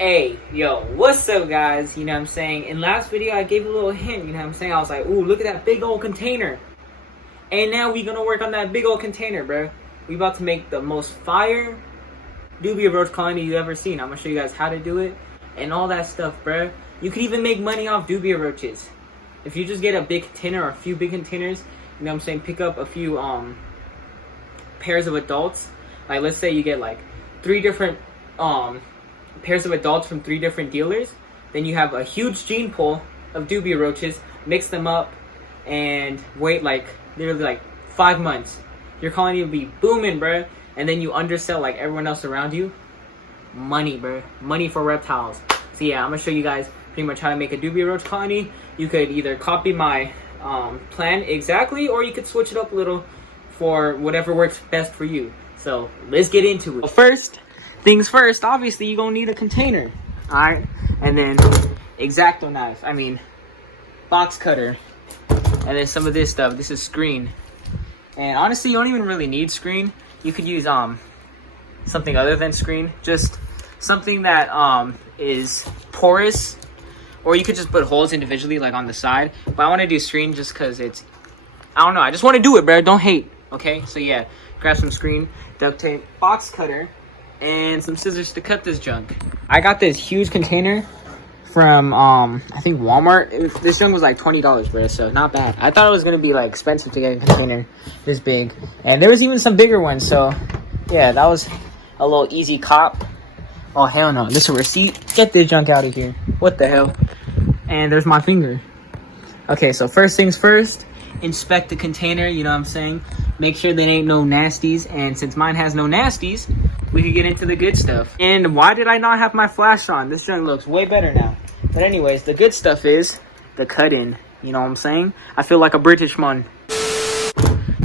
Hey, yo, what's up, guys? You know what I'm saying? In last video, I gave a little hint, you know what I'm saying? I was like, ooh, look at that big old container. And now we gonna work on that big old container, bro. We about to make the most fire dubia roach colony you ever seen. I'm gonna show you guys how to do it and all that stuff, bro. You could even make money off dubia roaches. If you just get a big container or a few big containers, you know what I'm saying? Pick up a few pairs of adults. Like, let's say you get like 3 different pairs of adults from 3 different dealers. Then you have a huge gene pool of dubia roaches. Mix them up and wait like literally like 5 months. Your colony will be booming, bro. And then you undersell like everyone else around you. Money, bro. Money for reptiles. So yeah, I'm gonna show you guys pretty much how to make a dubia roach colony. You could either copy my plan exactly, or you could switch it up a little for whatever works best for you. So let's get into it. First things first, obviously you're gonna need a container. Alright, and then X-Acto knife, box cutter, and then some of this stuff. This is screen. And honestly, you don't even really need screen. You could use something other than screen, just something that is porous, or you could just put holes individually like on the side. But I want to do screen just because it's, I don't know, I just want to do it, bro. Don't hate. Okay, so yeah, grab some screen, duct tape, box cutter, and some scissors to cut this junk. I got this huge container from I think Walmart. This junk was like $20, bro, so not bad. I thought it was gonna be like expensive to get a container this big, and there was even some bigger ones. So yeah, that was a little easy cop. Oh hell no, this is a receipt. Get this junk out of here. What the hell? And there's my finger. Okay, so first things first, inspect the container. You know what I'm saying? Make sure there ain't no nasties, and since mine has no nasties, we can get into the good stuff. And why did I not have my flash on? This junk looks way better now. But anyways, the good stuff is the cut-in. You know what I'm saying? I feel like a British man.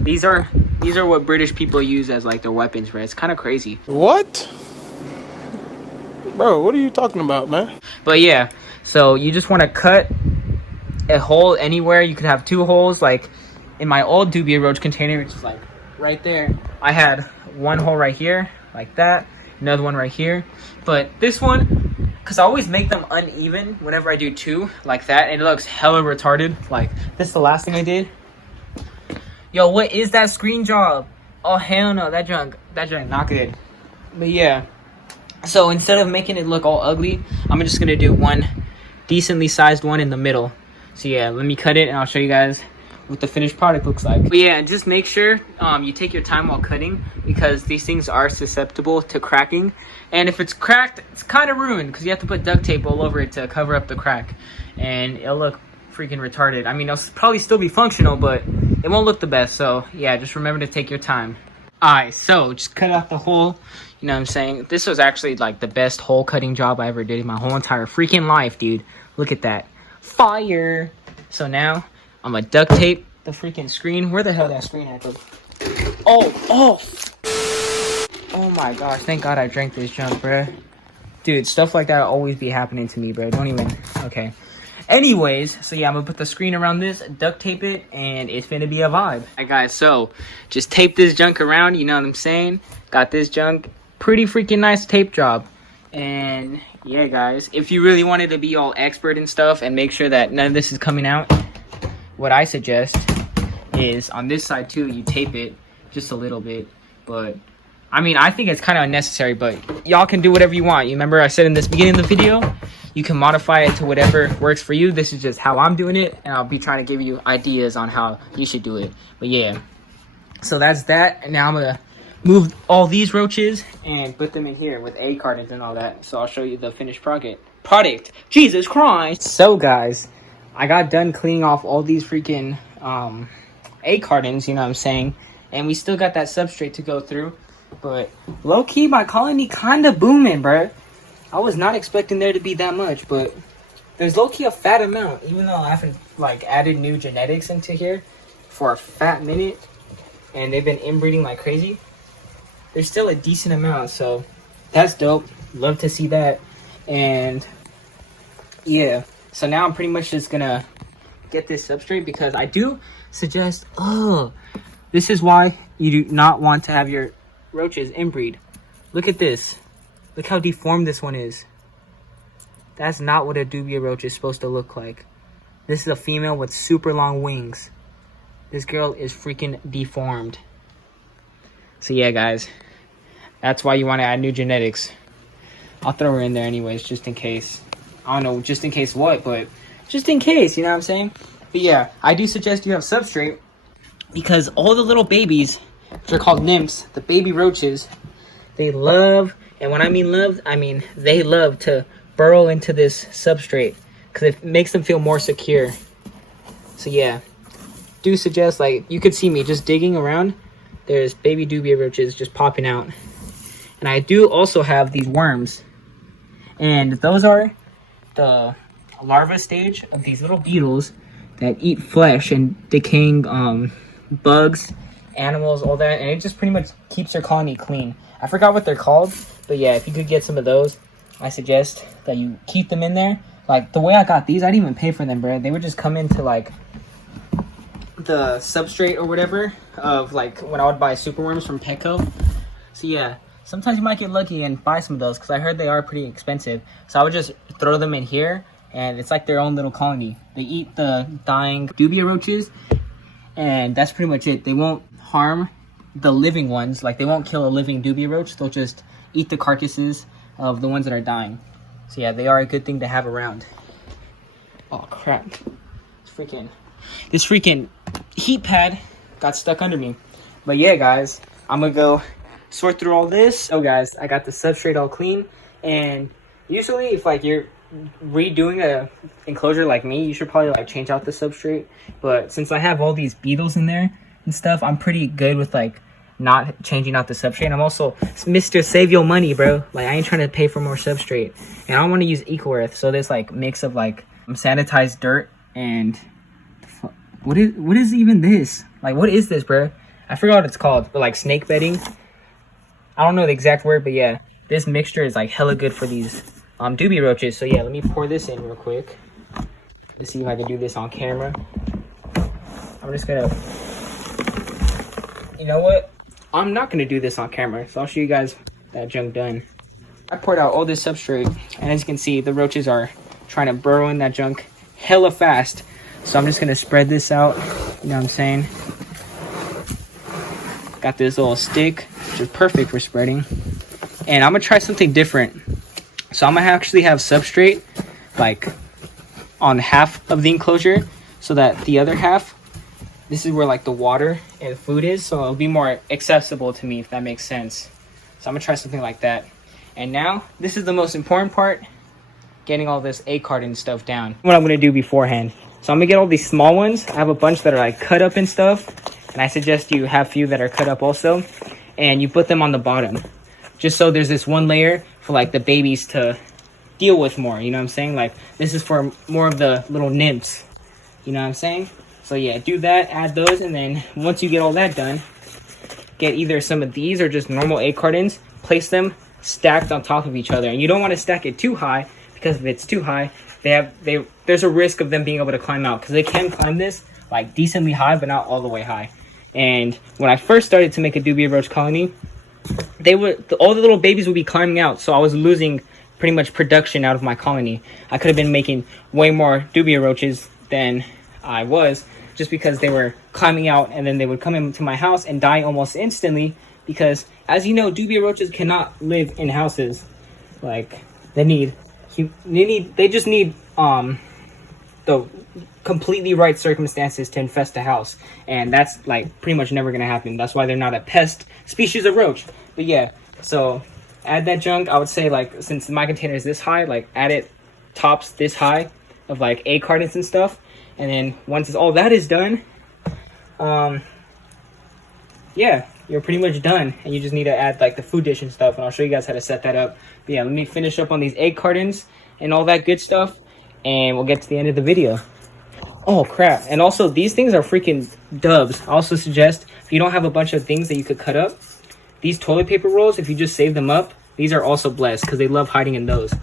These are what British people use as like their weapons, right? It's kind of crazy. What? Bro, what are you talking about, man? But yeah, so you just want to cut a hole anywhere. You could have 2 holes. Like in my old dubia roach container, which is like right there, I had 1 hole right here, like that, another one right here. But this one, because I always make them uneven whenever I do 2 like that, and it looks hella retarded. Like this is the last thing I did. Yo, what is that screen job? Oh hell no, that junk not good. But yeah, so instead of making it look all ugly, I'm just gonna do one decently sized one in the middle. So yeah, let me cut it and I'll show you guys what the finished product looks like. But yeah, just make sure you take your time while cutting, because these things are susceptible to cracking. And if it's cracked, it's kind of ruined because you have to put duct tape all over it to cover up the crack, and it'll look freaking retarded. I mean, it'll probably still be functional, but it won't look the best. So yeah, just remember to take your time. Alright, so just cut out the hole. You know what I'm saying? This was actually like the best hole cutting job I ever did in my whole entire freaking life, dude. Look at that. Fire! So now I'm gonna duct tape the freaking screen. Where the hell that screen at? Oh my gosh, thank God I drank this junk, bruh. Dude, stuff like that will always be happening to me, bro. Don't even, okay. Anyways, so yeah, I'm gonna put the screen around this, duct tape it, and it's gonna be a vibe. Alright guys, so just tape this junk around, you know what I'm saying? Got this junk, pretty freaking nice tape job. And yeah guys, if you really wanted to be all expert and stuff and make sure that none of this is coming out, what I suggest is on this side too, you tape it just a little bit. But I mean, I think it's kind of unnecessary, but y'all can do whatever you want. You remember I said in this beginning of the video, you can modify it to whatever works for you. This is just how I'm doing it, and I'll be trying to give you ideas on how you should do it. But yeah, so that's that. And now I'm gonna move all these roaches and put them in here with A cartons and all that. So I'll show you the finished product. Jesus Christ. So guys, I got done cleaning off all these freaking A cartons, you know what I'm saying? And we still got that substrate to go through. But low-key, my colony kind of booming, bro. I was not expecting there to be that much, but there's low-key a fat amount. Even though I haven't like added new genetics into here for a fat minute, and they've been inbreeding like crazy, there's still a decent amount. So that's dope. Love to see that. And yeah, so now I'm pretty much just gonna get this substrate, because I do suggest, this is why you do not want to have your roaches inbreed. Look at this. Look how deformed this one is. That's not what a dubia roach is supposed to look like. This is a female with super long wings. This girl is freaking deformed. So yeah, guys, that's why you want to add new genetics. I'll throw her in there anyways, just in case. I don't know, just in case what, but just in case, you know what I'm saying? But yeah, I do suggest you have Substrate, because all the little babies, which are called nymphs, the baby roaches, they love, and when I mean love, I mean they love to burrow into this Substrate, because it makes them feel more secure. So yeah, do suggest, like, you could see me just digging around. There's baby dubia roaches just popping out. And I do also have these worms, and those are the larva stage of these little beetles that eat flesh and decaying bugs, animals, all that, and it just pretty much keeps your colony clean. I forgot what they're called, but yeah, if you could get some of those, I suggest that you keep them in there. Like, the way I got these, I didn't even pay for them, bro. They would just come into, like, the Substrate or whatever of, like, when I would buy superworms from Petco. So yeah, sometimes you might get lucky and buy some of those, because I heard they are pretty expensive. So I would just throw them in here, and it's like their own little colony. They eat the dying dubia roaches, and that's pretty much it. They won't harm the living ones. Like, they won't kill a living dubia roach. They'll just eat the carcasses of the ones that are dying. So yeah, they are a good thing to have around. Oh crap. This freaking heat pad got stuck under me. But yeah, guys, I'm gonna go sort through all this. So guys, I got the Substrate all clean, and usually if like you're redoing a enclosure like me, you should probably like change out the Substrate. But since I have all these beetles in there and stuff, I'm pretty good with like not changing out the Substrate. I'm also Mr. Save Your Money, bro. Like, I ain't trying to pay for more Substrate, and I don't want to use Equal Earth. So this like mix of like sanitized dirt and what is even this? Like, what is this, bro? I forgot what it's called, but like snake bedding. I don't know the exact word, but yeah, this mixture is like hella good for these dubia roaches. So yeah, let me pour this in real quick. Let's see if I can do this on camera. I'm just gonna, you know what? I'm not gonna do this on camera, so I'll show you guys that junk done. I poured out all this Substrate, and as you can see, the roaches are trying to burrow in that junk hella fast. So I'm just gonna spread this out, you know what I'm saying? Got this little stick, which is perfect for spreading. And I'm gonna try something different. So I'm gonna actually have Substrate like on half of the enclosure, so that the other half, this is where like the water and food is, so it'll be more accessible to me, if that makes sense. So I'm gonna try something like that. And now, this is the most important part, getting all this egg carton stuff down. What I'm gonna do beforehand. So I'm gonna get all these small ones. I have a bunch that are like cut up and stuff, and I suggest you have a few that are cut up also, and you put them on the bottom, just so there's this one layer for like the babies to deal with more, you know what I'm saying? Like, this is for more of the little nymphs, you know what I'm saying? So yeah, do that, add those, and then once you get all that done, get either some of these or just normal egg cartons, place them stacked on top of each other. And you don't want to stack it too high, because if it's too high, there's a risk of them being able to climb out, because they can climb this like decently high, but not all the way high. And when I first started to make a dubia roach colony, all the little babies would be climbing out, so I was losing pretty much production out of my colony. I could have been making way more dubia roaches than I was, just because they were climbing out, and then they would come into my house and die almost instantly, because as you know, dubia roaches cannot live in houses. Like, they just need the completely right circumstances to infest a house, and that's like pretty much never gonna happen. That's why they're not a pest species of roach. But yeah, so add that junk. I would say, like, since my container is this high, like add it tops this high of like egg cartons and stuff. And then once all that is done, yeah, you're pretty much done, and you just need to add like the food dish and stuff, and I'll show you guys how to set that up. But yeah, let me finish up on these egg cartons and all that good stuff, and we'll get to the end of the video. Oh crap, and also these things are freaking dubs. I also suggest, if you don't have a bunch of things that you could cut up, these toilet paper rolls, if you just save them up, these are also blessed, because they love hiding in those. So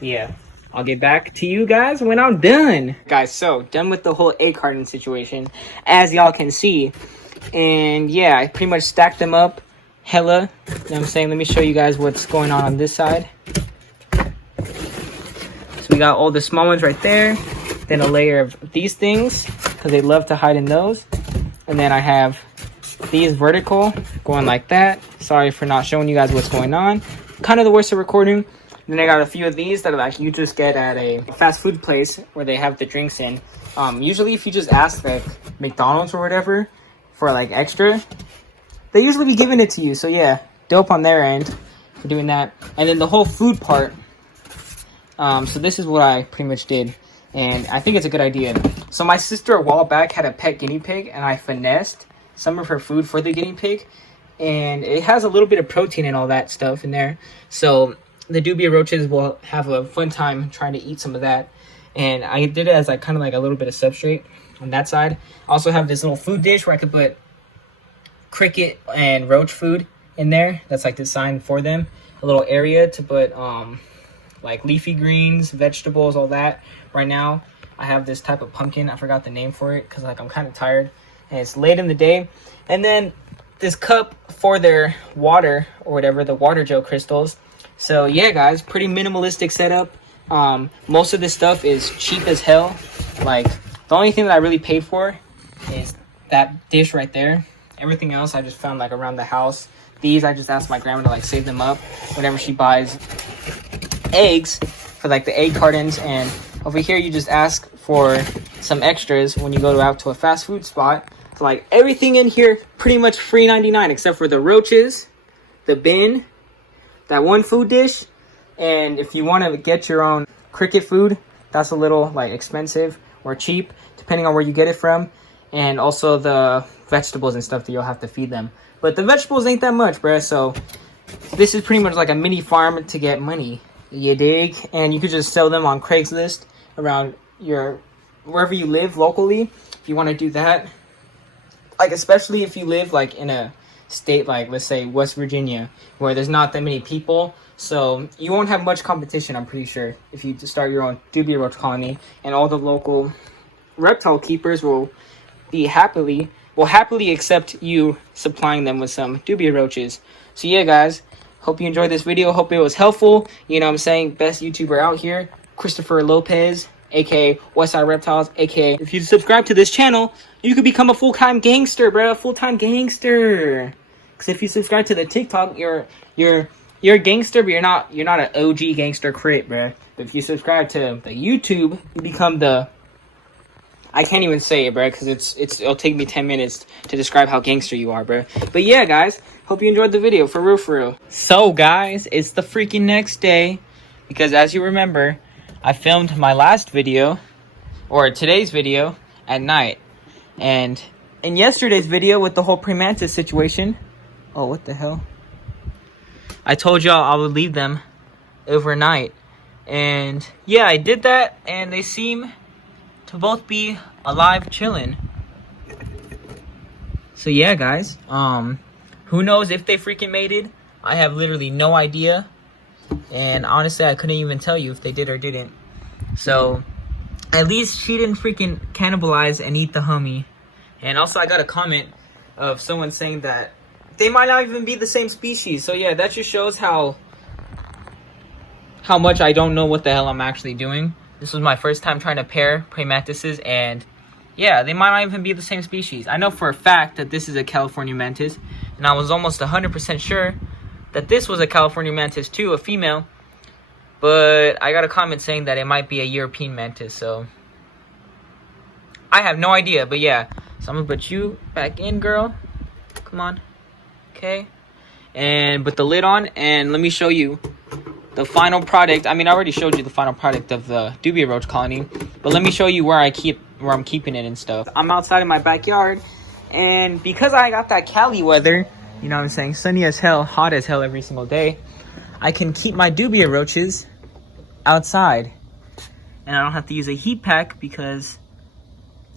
yeah, I'll get back to you guys when I'm done. Guys, so done with the whole egg carton situation, as y'all can see. And yeah, I pretty much stacked them up hella, you know what I'm saying? Let me show you guys what's going on this side. So we got all the small ones right there. Then a layer of these things, because they love to hide in those. And then I have these vertical going like that. Sorry for not showing you guys what's going on. Kind of the worst at recording. Then I got a few of these that like you just get at a fast food place where they have the drinks in. Usually if you just ask like McDonald's or whatever for like extra, they usually be giving it to you. So yeah, dope on their end for doing that. And then the whole food part. So this is what I pretty much did. And I think it's a good idea. So my sister a while back had a pet guinea pig, and I finessed some of her food for the guinea pig. And it has a little bit of protein and all that stuff in there. So the dubia roaches will have a fun time trying to eat some of that. And I did it as like kind of like a little bit of substrate on that side. I also have this little food dish where I could put cricket and roach food in there. That's like designed for them. A little area to put like leafy greens, vegetables, all that. Right now I have this type of pumpkin. I forgot the name for it because like I'm kind of tired and it's late in the day. And then this cup for their water or whatever, the water gel crystals. So yeah, guys, pretty minimalistic setup. Most of this stuff is cheap as hell. Like the only thing that I really paid for is that dish right there. Everything else I just found like around the house. These I just asked my grandma to like save them up whenever she buys eggs for like the egg cartons. And over here you just ask for some extras when you go out to a fast food spot. So like everything in here pretty much free 99 except for the roaches, the bin, that one food dish. And if you want to get your own cricket food, that's a little like expensive or cheap depending on where you get it from. And also the vegetables and stuff that you'll have to feed them. But the vegetables ain't that much, bruh. So this is pretty much like a mini farm to get money, you dig? And you could just sell them on Craigslist around your wherever you live locally. If you want to do that, like especially if you live like in a state like let's say West Virginia where there's not that many people, so you won't have much competition, I'm pretty sure, if you start your own dubia roach colony. And all the local reptile keepers will happily accept you supplying them with some dubia roaches. So yeah, guys, hope you enjoyed this video. Hope it was helpful. You know what I'm saying, best YouTuber out here, Christopher Lopez, aka Westside Reptiles, aka if you subscribe to this channel, you could become a full-time gangster, bro. Full-time gangster. Because if you subscribe to the TikTok, you're a gangster, but you're not an OG gangster crit, bro. But if you subscribe to the YouTube, you become the, I can't even say it, bro, because it'll take me 10 minutes to describe how gangster you are, bro. But yeah, guys, hope you enjoyed the video, for real, for real. So, guys, it's the freaking next day, because as you remember, I filmed my last video, or today's video, at night. And in yesterday's video with the whole Premantis situation, oh, what the hell? I told y'all I would leave them overnight. And yeah, I did that, and they seem to both be alive, chilling. So yeah, guys, who knows if they freaking mated? I have literally no idea. And honestly, I couldn't even tell you if they did or didn't. So at least she didn't freaking cannibalize and eat the hummy. And also I got a comment of someone saying that they might not even be the same species. So yeah, that just shows how much I don't know what the hell I'm actually doing. This was my first time trying to pair Premantises, and yeah, they might not even be the same species. I know for a fact that this is a California mantis, and I was almost 100% sure that this was a California mantis too, a female. But I got a comment saying that it might be a European mantis, so I have no idea. But yeah, so I'm gonna put you back in, girl. Come on. Okay. And put the lid on, and let me show you the final product. I mean, I already showed you the final product of the dubia roach colony, but let me show you where I'm keeping it and stuff. I'm outside in my backyard, and because I got that Cali weather, you know what I'm saying, sunny as hell, hot as hell every single day, I can keep my dubia roaches outside, and I don't have to use a heat pack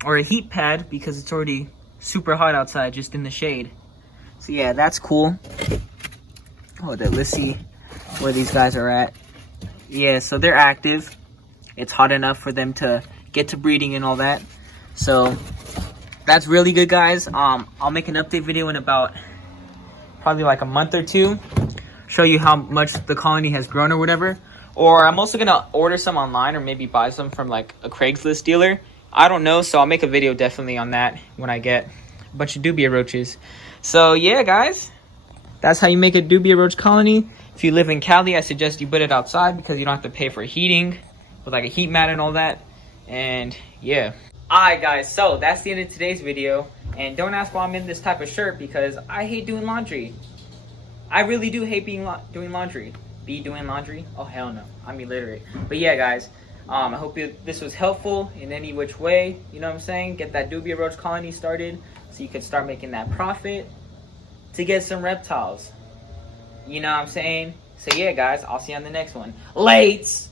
or a heat pad because it's already super hot outside just in the shade. So yeah, that's cool. Oh, let's see where these guys are at. Yeah, so they're active. It's hot enough for them to get to breeding and all that. So that's really good, guys. I'll make an update video in about probably like a month or two, show you how much the colony has grown or whatever. Or I'm also gonna order some online or maybe buy some from like a Craigslist dealer. I don't know, so I'll make a video definitely on that when I get a bunch of dubia roaches. So yeah, guys, that's how you make a dubia roach colony. If you live in Cali, I suggest you put it outside because you don't have to pay for heating with like a heat mat and all that. And yeah. Alright guys, so that's the end of today's video. And don't ask why I'm in this type of shirt because I hate doing laundry. I really do hate doing laundry. Doing laundry? Oh hell no, I'm illiterate. But yeah guys, I hope this was helpful in any which way. You know what I'm saying? Get that dubia roach colony started so you can start making that profit to get some reptiles. You know what I'm saying? So yeah guys, I'll see you on the next one. Late!